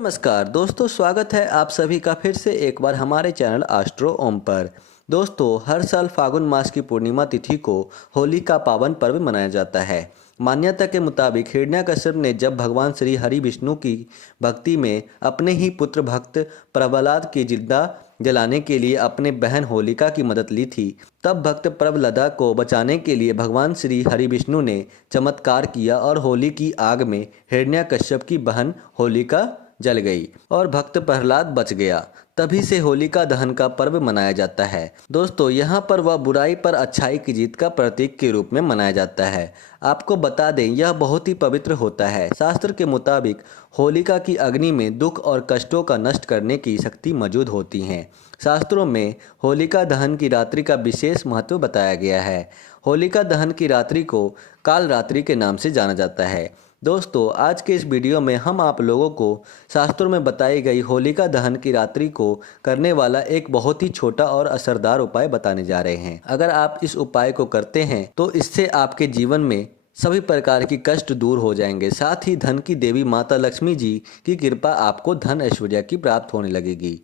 नमस्कार दोस्तों, स्वागत है आप सभी का फिर से एक बार हमारे चैनल एस्ट्रो ओम पर। दोस्तों, हर साल फागुन मास की पूर्णिमा तिथि को होली का पावन पर्व मनाया जाता है। मान्यता के मुताबिक हिरण्यकश्यप ने जब भगवान श्री हरि विष्णु की भक्ति में अपने ही पुत्र भक्त प्रहलाद की जिंदा जलाने के लिए अपने बहन होलिका की मदद ली थी, तब भक्त प्रहलादा को बचाने के लिए भगवान श्री हरि विष्णु ने चमत्कार किया और होली की आग में हिरण्यकश्यप की बहन होलिका जल गई और भक्त प्रहलाद बच गया। तभी से होलिका दहन का पर्व मनाया जाता है। दोस्तों, यहाँ पर वह बुराई पर अच्छाई की जीत का प्रतीक के रूप में मनाया जाता है। आपको बता दें, यह बहुत ही पवित्र होता है। शास्त्र के मुताबिक होलिका की अग्नि में दुख और कष्टों का नष्ट करने की शक्ति मौजूद होती है। शास्त्रों में होलिका दहन की रात्रि का विशेष महत्व बताया गया है। होलिका दहन की रात्रि को काल रात्रि के नाम से जाना जाता है। दोस्तों, आज के इस वीडियो में हम आप लोगों को शास्त्रों में बताई गई होलिका दहन की रात्रि को करने वाला एक बहुत ही छोटा और असरदार उपाय बताने जा रहे हैं। अगर आप इस उपाय को करते हैं तो इससे आपके जीवन में सभी प्रकार की कष्ट दूर हो जाएंगे। साथ ही धन की देवी माता लक्ष्मी जी की कृपा आपको धन ऐश्वर्य की प्राप्त होने लगेगी।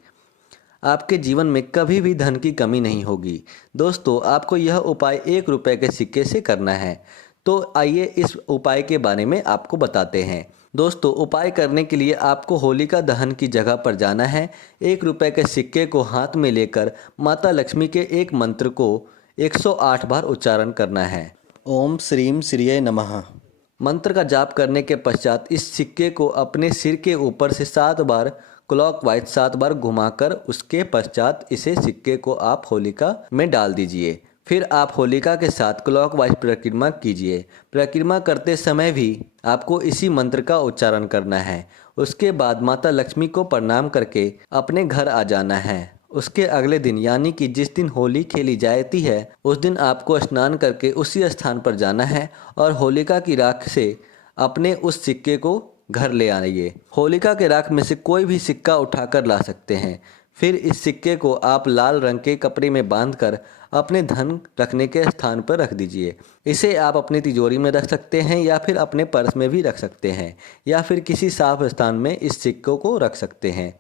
आपके जीवन में कभी भी धन की कमी नहीं होगी। दोस्तों, आपको यह उपाय 1 रुपये के सिक्के से करना है। तो आइए इस उपाय के बारे में आपको बताते हैं। दोस्तों, उपाय करने के लिए आपको होलिका दहन की जगह पर जाना है। 1 रुपये के सिक्के को हाथ में लेकर माता लक्ष्मी के एक मंत्र को 108 बार उच्चारण करना है। ओम श्रीम श्रीये नमः मंत्र का जाप करने के पश्चात इस सिक्के को अपने सिर के ऊपर से 7 बार क्लॉकवाइज 7 बार घुमाकर उसके पश्चात इसे सिक्के को आप होलिका में डाल दीजिए। फिर आप होलिका के साथ क्लॉकवाइज परिक्रमा कीजिए। परिक्रमा करते समय भी आपको इसी मंत्र का उच्चारण करना है। उसके बाद माता लक्ष्मी को प्रणाम करके अपने घर आ जाना है। उसके अगले दिन यानी कि जिस दिन होली खेली जाती है उस दिन आपको स्नान करके उसी स्थान पर जाना है और होलिका की राख से अपने उस सिक्के को घर ले आइए। होलिका के राख में से कोई भी सिक्का उठाकर ला सकते हैं। फिर इस सिक्के को आप लाल रंग के कपड़े में बांधकर अपने धन रखने के स्थान पर रख दीजिए। इसे आप अपनी तिजोरी में रख सकते हैं या फिर अपने पर्स में भी रख सकते हैं या फिर किसी साफ स्थान में इस सिक्कों को रख सकते हैं।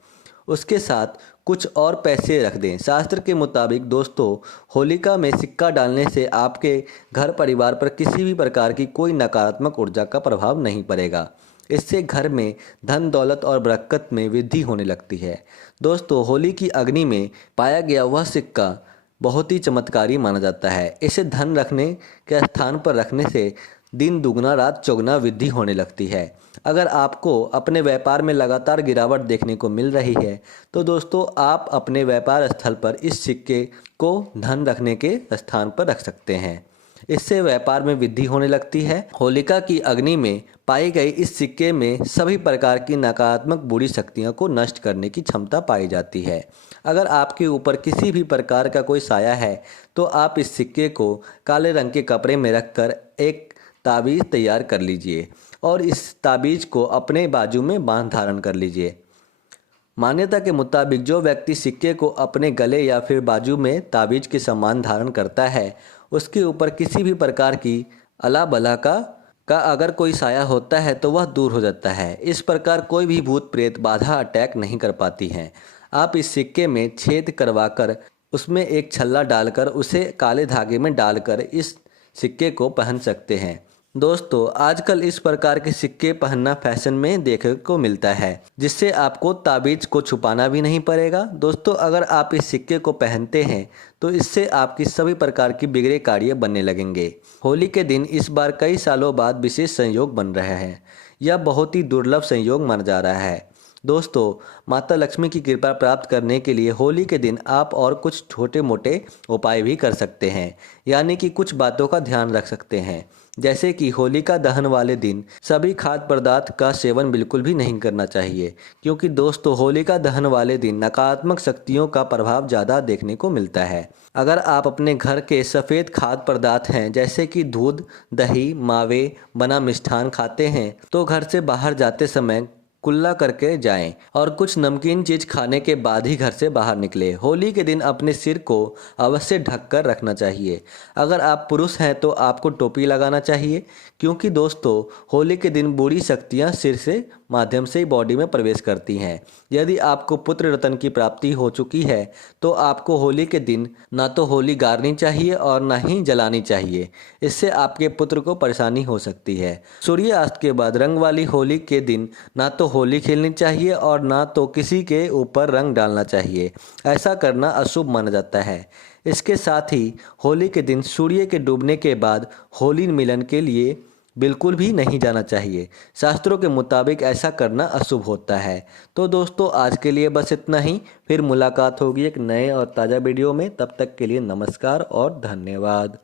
उसके साथ कुछ और पैसे रख दें। शास्त्र के मुताबिक दोस्तों, होलिका में सिक्का डालने से आपके घर परिवार पर किसी भी प्रकार की कोई नकारात्मक ऊर्जा का प्रभाव नहीं पड़ेगा। इससे घर में धन दौलत और बरकत में वृद्धि होने लगती है। दोस्तों, होली की अग्नि में पाया गया वह सिक्का बहुत ही चमत्कारी माना जाता है। इसे धन रखने के स्थान पर रखने से दिन दुगना रात चौगुना वृद्धि होने लगती है। अगर आपको अपने व्यापार में लगातार गिरावट देखने को मिल रही है तो दोस्तों, आप अपने व्यापार स्थल पर इस सिक्के को धन रखने के स्थान पर रख सकते हैं। इससे व्यापार में वृद्धि होने लगती है। होलिका की अग्नि में पाई गई इस सिक्के में सभी प्रकार की नकारात्मक बुरी शक्तियों को नष्ट करने की क्षमता पाई जाती है। अगर आपके ऊपर किसी भी प्रकार का कोई साया है तो आप इस सिक्के को काले रंग के कपड़े में रखकर एक ताबीज़ तैयार कर लीजिए और इस ताबीज़ को अपने बाजू में बांध धारण कर लीजिए। मान्यता के मुताबिक जो व्यक्ति सिक्के को अपने गले या फिर बाजू में ताबीज़ के समान धारण करता है उसके ऊपर किसी भी प्रकार की अला बला का अगर कोई साया होता है तो वह दूर हो जाता है। इस प्रकार कोई भी भूत प्रेत बाधा अटैक नहीं कर पाती हैं। आप इस सिक्के में छेद करवाकर उसमें एक छल्ला डालकर उसे काले धागे में डालकर इस सिक्के को पहन सकते हैं। दोस्तों, आजकल इस प्रकार के सिक्के पहनना फैशन में देखने को मिलता है, जिससे आपको ताबीज़ को छुपाना भी नहीं पड़ेगा। दोस्तों, अगर आप इस सिक्के को पहनते हैं तो इससे आपकी सभी प्रकार की बिगड़े कार्य बनने लगेंगे। होली के दिन इस बार कई सालों बाद विशेष संयोग बन रहा है। यह बहुत ही दुर्लभ संयोग माना जा रहा है। दोस्तों, माता लक्ष्मी की कृपा प्राप्त करने के लिए होली के दिन आप और कुछ छोटे मोटे उपाय भी कर सकते हैं, यानी कि कुछ बातों का ध्यान रख सकते हैं। जैसे कि होलिका दहन वाले दिन सभी खाद्य पदार्थ का सेवन बिल्कुल भी नहीं करना चाहिए, क्योंकि दोस्तों, होलिका दहन वाले दिन नकारात्मक शक्तियों का प्रभाव ज़्यादा देखने को मिलता है। अगर आप अपने घर के सफ़ेद खाद्य पदार्थ हैं जैसे कि दूध, दही, मावे, बना मिष्ठान खाते हैं तो घर से बाहर जाते समय कुल्ला करके जाएं और कुछ नमकीन चीज खाने के बाद ही घर से बाहर निकले। होली के दिन अपने सिर को अवश्य ढककर रखना चाहिए। अगर आप पुरुष हैं तो आपको टोपी लगाना चाहिए, क्योंकि दोस्तों, होली के दिन बुरी शक्तियां सिर से माध्यम से ही बॉडी में प्रवेश करती हैं। यदि आपको पुत्र रत्न की प्राप्ति हो चुकी है तो आपको होली के दिन ना तो होली गारनी चाहिए और ना ही जलानी चाहिए। इससे आपके पुत्र को परेशानी हो सकती है। सूर्यास्त के बाद रंग वाली होली के दिन ना तो होली खेलनी चाहिए और ना तो किसी के ऊपर रंग डालना चाहिए। ऐसा करना अशुभ माना जाता है। इसके साथ ही होली के दिन सूर्य के डूबने के बाद होली मिलन के लिए बिल्कुल भी नहीं जाना चाहिए। शास्त्रों के मुताबिक ऐसा करना अशुभ होता है। तो दोस्तों आज के लिए बस इतना ही। फिर मुलाकात होगी एक नए और ताज़ा वीडियो में। तब तक के लिए नमस्कार और धन्यवाद।